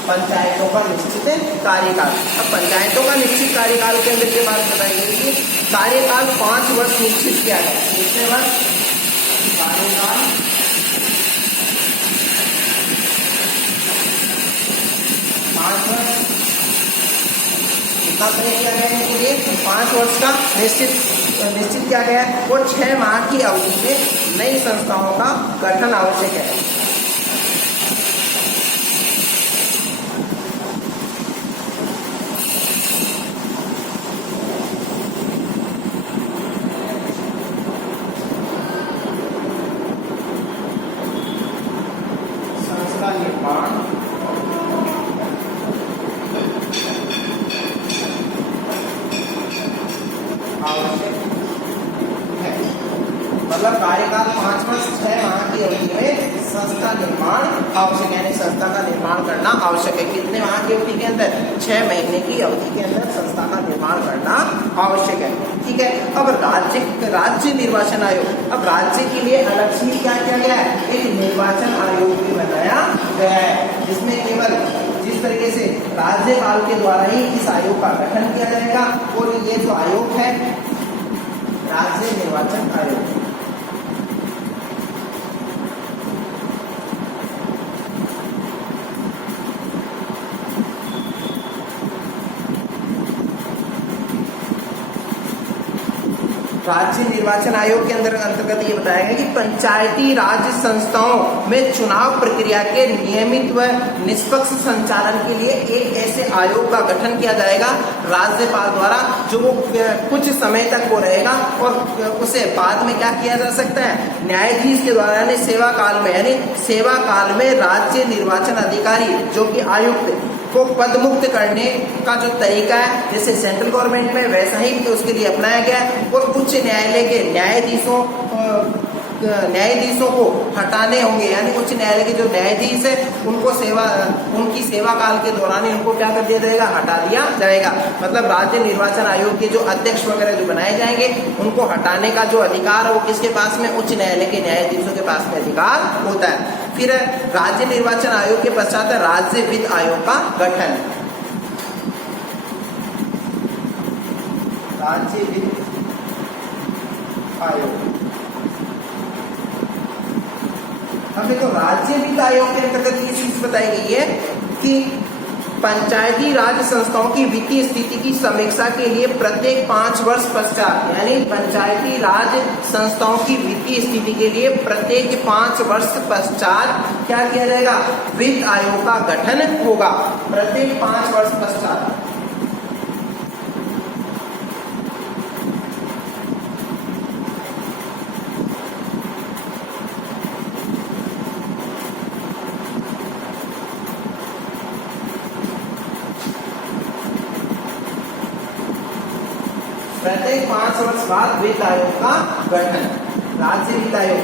पंचायतों का निश्चित कार्यकाल। अब पंचायतों का निश्चित कार्यकाल के अंदर के बात बताई गई कि कार्यकाल 5 वर्ष निश्चित किया गया। कितने वर्ष कार्यकाल, 5 वर्ष कितना तय किया गया है इनके लिए, 5 वर्ष का निश्चित किया गया है। और 6 माह की अवधि में नई संस्थाओं का गठन आवश्यक है। मतलब कार्यकाल 5 वर्ष 6 माह की अवधि में संस्था निर्माण आवश्यक है, यानी संस्था का निर्माण करना आवश्यक है। कितने माह की अवधि के अंदर, 6 महीने की अवधि के अंदर संस्था का निर्माण करना आवश्यक है, ठीक है। अब राज्य निर्वाचन आयोग, अब राज्य के लिए अलग से क्या किया गया है, एक निर्वाचन आयोग भी बनाया गया है, जिसमें केवल जिस तरीके से राज्यपाल के द्वारा ही इस आयोग का गठन किया जाएगा। और ये जो आयोग है राज्य निर्वाचन आयोग, राज्य निर्वाचन आयोग के अंतर्गत ये बताया गया कि पंचायती राज संस्थाओं में चुनाव प्रक्रिया के नियमित व निष्पक्ष संचालन के लिए एक ऐसे आयोग का गठन किया जाएगा राज्यपाल द्वारा, जो वो कुछ समय तक वो रहेगा और उसे बाद में क्या किया जा सकता है, न्यायाधीश के द्वारा, यानी सेवा काल में, यानी सेवा काल में राज्य निर्वाचन अधिकारी जो कि आयुक्त को पद मुक्त करने का जो तरीका है, जैसे सेंट्रल गवर्नमेंट में वैसा ही उसके लिए अपनाया गया है। और उच्च न्यायालय के न्यायाधीशों को हटाने होंगे, यानी उच्च न्यायालय के जो न्यायाधीश है उनकी सेवा काल के दौरान ही उनको क्या कर दिया जाएगा, हटा दिया जाएगा। मतलब राज्य निर्वाचन आयोग के जो अध्यक्ष वगैरह जो बनाए जाएंगे उनको हटाने का जो अधिकार है वो किसके पास में, उच्च न्यायालय के न्यायाधीशों के पास में अधिकार होता है। फिर राज्य निर्वाचन आयोग के पश्चात राज्य वित्त आयोग का गठन, राज्य वित्त आयोग। अब देखो राज्य वित्त आयोग के अंतर्गत ये चीज बताई गई है कि पंचायती राज संस्थाओं की वित्तीय स्थिति की समीक्षा के लिए प्रत्येक 5 वर्ष पश्चात, यानी पंचायती राज संस्थाओं की वित्तीय स्थिति के लिए प्रत्येक 5 वर्ष पश्चात क्या किया जाएगा, वित्त आयोग का गठन होगा। प्रत्येक 5 वर्ष पश्चात प्रत्येक 5 वर्ष बाद वित्त आयोग का गठन, राज्य वित्त आयोग,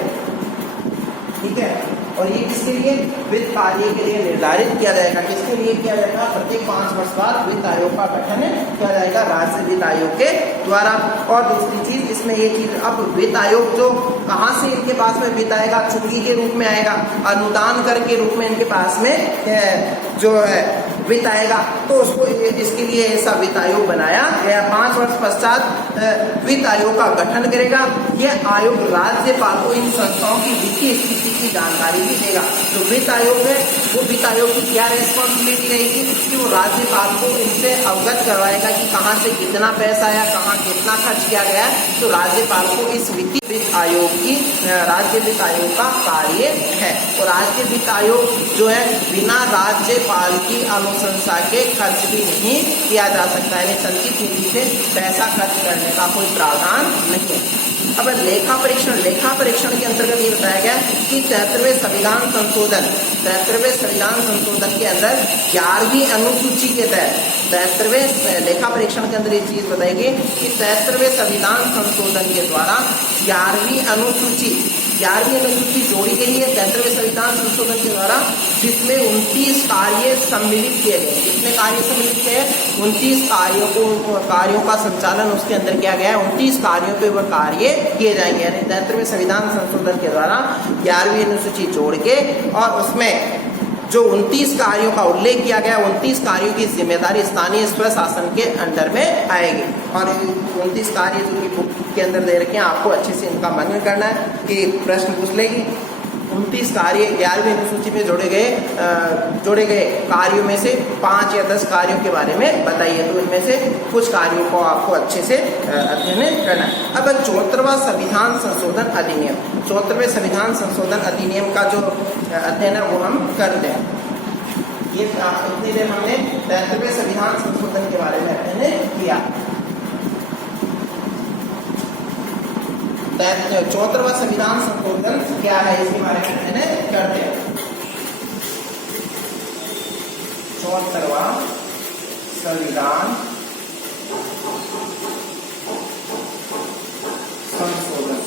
ठीक है। और ये किसके लिए, वित्त कार्य के लिए निर्धारित किया जाएगा। किसके लिए किया जाएगा, प्रत्येक 5 वर्ष बाद वित्त आयोग का गठन किया जाएगा राज्य वित्त आयोग के द्वारा। और दूसरी चीज इसमें ये चीज, अब वित्त आयोग जो कहाँ से इनके पास में वित्त आएगा, चुंगी के रूप में आएगा, अनुदान कर के रूप में इनके पास में जो है वित्त आएगा, तो उसको इसके लिए ऐसा वित्त आयोग बनाया गया। 5 वर्ष पश्चात वित्त आयोग का गठन करेगा। यह आयोग राज्यपाल को इन संस्थाओं की वित्तीय स्थिति की जानकारी भी देगा। जो वित्त आयोग है वो वित्त आयोग की क्या रेस्पॉन्सिबिलिटी रहेगी कि वो राज्यपाल को इनसे अवगत करवाएगा कि कहाँ से कितना पैसा आया, कहाँ कितना खर्च किया गया है। तो राज्यपाल को इस वित्त आयोग की, राज्य वित्त आयोग का कार्य है। और राज्य वित्त आयोग जो है बिना राज्यपाल की अनुशंसा के खर्च भी नहीं किया जा सकता है, यानी संचित निधि से पैसा खर्च करने का कोई प्रावधान नहीं है। अब लेखा परीक्षण के अंतर्गत ये बताया गया कि 73वें संविधान संशोधन के अंदर 11वीं अनुसूची के तहत 73वें लेखा परीक्षण के अंदर ये चीज बताएगी कि 73वें संविधान संशोधन के द्वारा 11वीं अनुसूची जोड़ी गई है 73वें संविधान संशोधन के द्वारा, जिसमें 29 कार्य सम्मिलित किए गए। कितने कार्य सम्मिलित किए, 29 कार्यों का संचालन उसके अंदर किया गया है। 29 कार्यों पे वह कार्य किए जाएंगे, यानी 73वें संविधान संशोधन के द्वारा 11वीं अनुसूची जोड़ के और उसमें जो 29 कार्यों का उल्लेख किया गया, 29 कार्यों की जिम्मेदारी स्थानीय स्वशासन के अंडर में आएगी। और 29 कार्य जो कि बुक के अंदर दे रखे हैं, आपको अच्छे से इनका मनन करना है कि प्रश्न पूछ लेगी। 29 कार्य 11वीं अनुसूची में जोड़े गए कार्यों में से 5 या 10 कार्यों के बारे में बताइए। तो इनमें से कुछ कार्यों को आपको अच्छे से अध्ययन करना है। अब 74वां संविधान संशोधन अधिनियम, 74वें संविधान संशोधन अधिनियम का जो अध्ययन है वो हम करते हैं। ये इतनी देर हमने 73वें संविधान संशोधन के बारे में अध्ययन किया। 74वां संविधान संशोधन क्या है इसके बारे में अध्ययन करते हैं। 74वां संविधान संशोधन।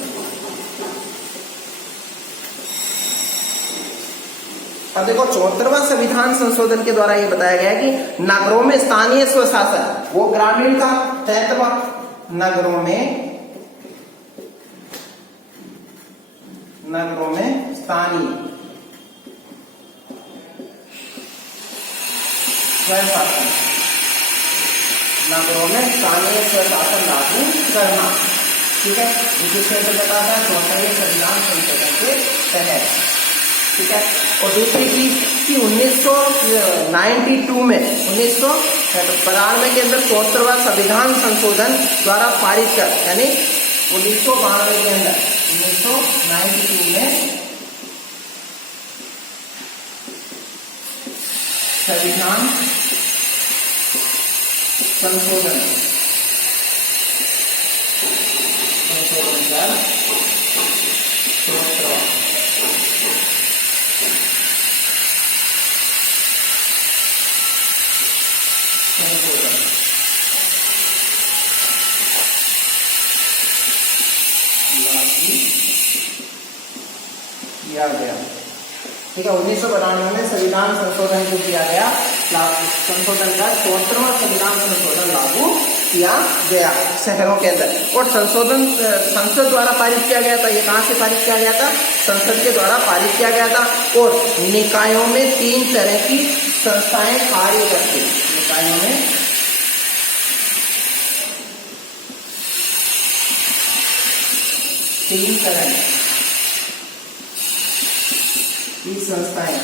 अब देखो 74वां संविधान संशोधन के द्वारा ये बताया गया है कि नगरों में स्थानीय स्वशासन, वो ग्रामीण का 73वां, नगरों में स्थानीय स्वशासन, नगरों में स्थानीय स्वशासन लागू करना, ठीक है। जिसके अंतर्गत आता है 74वें संविधान संशोधन के तहत, ठीक है। और दूसरी चीज कि 1992 में 1992 के अंदर 74वां संविधान संशोधन द्वारा पारित कर, यानी 1992 के अंदर 1992 में संविधान संशोधन कर 74वां संशोधन किया गया, ठीक है। 1992 में संविधान संशोधन जो किया गया, संशोधन का 74वां संविधान संशोधन लागू किया गया शहरों के अंदर। और संसद द्वारा पारित किया गया था। ये कहाँ से पारित किया गया था, संसद के द्वारा पारित किया गया था। और निकायों में 3 तरह की संस्थाएं कार्य करती, निकायों में 3 तरह की संस्थाएं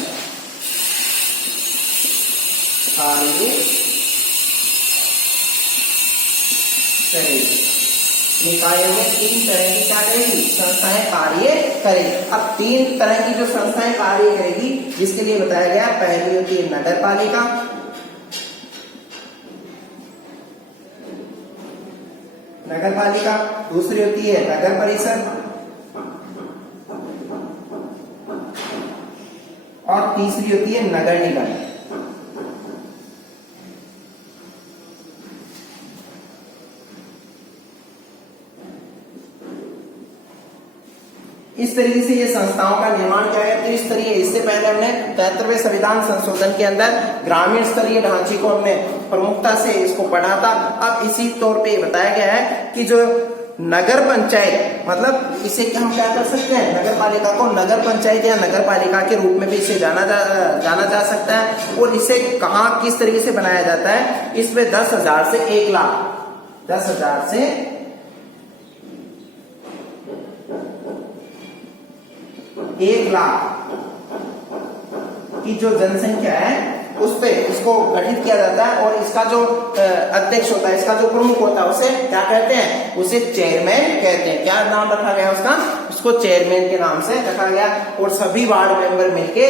कार्य करेगी। निकायों में 3 तरह की क्या करेगी, संस्थाएं कार्य करेगी। अब 3 तरह की जो संस्थाएं कार्य करेगी, जिसके लिए बताया गया, पहली होती है नगर पालिका, दूसरी होती है नगर परिषद, और तीसरी होती है नगर निगम। इस तरीके से ये संस्थाओं का निर्माण किया गया। तो इस तरीके, इससे पहले हमने 73वें संविधान संशोधन के अंदर ग्रामीण स्तरीय ढांचे को हमने प्रमुखता से इसको पढ़ा था। अब इसी तौर पे बताया गया है कि जो नगर पंचायत, मतलब इसे हम क्या कर सकते हैं, नगर पालिका को नगर पंचायत या नगर पालिका के रूप में भी इसे जाना जा सकता है। और इसे कहाँ किस तरीके से बनाया जाता है, इसमें 10,000 से 1 लाख, 10,000 से 1 लाख की जो जनसंख्या है उस पे इसको गठित किया जाता है। और इसका जो अध्यक्ष होता है, इसका जो प्रमुख होता है, उसे क्या कहते हैं, उसे चेयरमैन कहते हैं। क्या नाम रखा गया उसका, उसको चेयरमैन के नाम से रखा गया। और सभी वार्ड मेंबर मिलके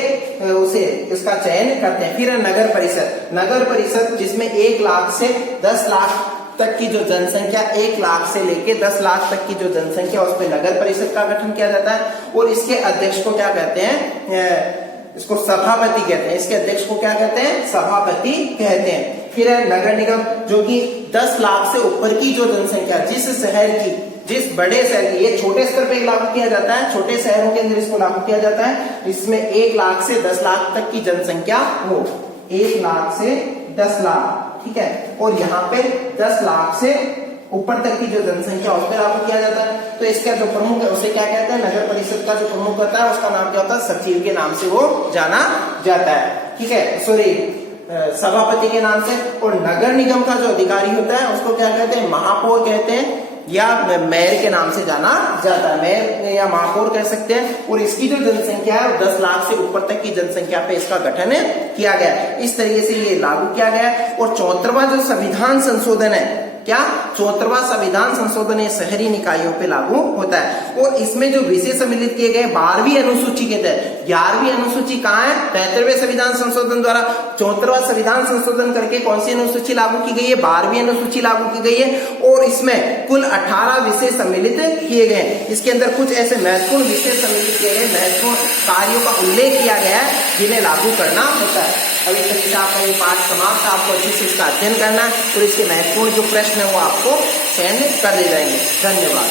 उसे इसका चयन करते हैं। फिर नगर परिषद, नगर परिषद जिसमें 1 लाख से 10 लाख तक की जो जनसंख्या, 1 लाख से लेके 10 लाख तक की जो जनसंख्या, उस पर नगर परिषद का गठन किया जाता है। और इसके अध्यक्ष को क्या कहते हैं, इसको सभापति कहते हैं। इसके अध्यक्ष को क्या कहते हैं, सभापति कहते हैं। फिर है नगर निगम, जो कि 10 लाख से ऊपर की जो जनसंख्या, जिस शहर की, जिस बड़े शहर की, ये छोटे स्तर पे लागू किया जाता है, छोटे शहरों के अंदर इसको लागू किया जाता है। इसमें 1 लाख से 10 लाख तक की जनसंख्या हो, 1 लाख से 10 लाख, ठीक है। और यहाँ पे 10 लाख से ऊपर तक की जो जनसंख्या, उस पर लागू किया जाता है। तो इसका जो प्रमुख है उसे क्या कहते हैं, नगर परिषद का जो प्रमुख होता है उसका नाम क्या होता है, सचिव के नाम से वो जाना जाता है, ठीक है, सॉरी सभापति के नाम से। और नगर निगम का जो अधिकारी होता है उसको क्या कहते हैं, महापौर कहते हैं, या मेयर के नाम से जाना जाता है, मेयर या महापौर कह सकते हैं। और इसकी जो जनसंख्या है 10 लाख से ऊपर तक की जनसंख्या पे इसका गठन किया गया। इस तरीके से ये लागू किया गया। और 74वां जो संविधान संशोधन है, क्या 74वां संविधान संशोधन ये शहरी निकायों पे लागू होता है। और इसमें जो विषय सम्मिलित किए गए 12वीं अनुसूची के तहत, 11वीं अनुसूची कहाँ है, 73वें संविधान संशोधन द्वारा 74वां संविधान संशोधन करके कौन सी अनुसूची लागू की गई है, 12वीं अनुसूची लागू की गई है। और इसमें कुल 18 विषय सम्मिलित किए गए। इसके अंदर कुछ ऐसे महत्वपूर्ण विषय सम्मिलित किए गए, महत्वपूर्ण कार्यों का उल्लेख किया गया है जिन्हें लागू करना होता है। अभी तक से आपका ये पाठ समाप्त, आपको अच्छे से इसका अध्ययन करना है और इसके महत्वपूर्ण जो प्रश्न है वो आपको सेंड कर दिए जाएंगे। धन्यवाद।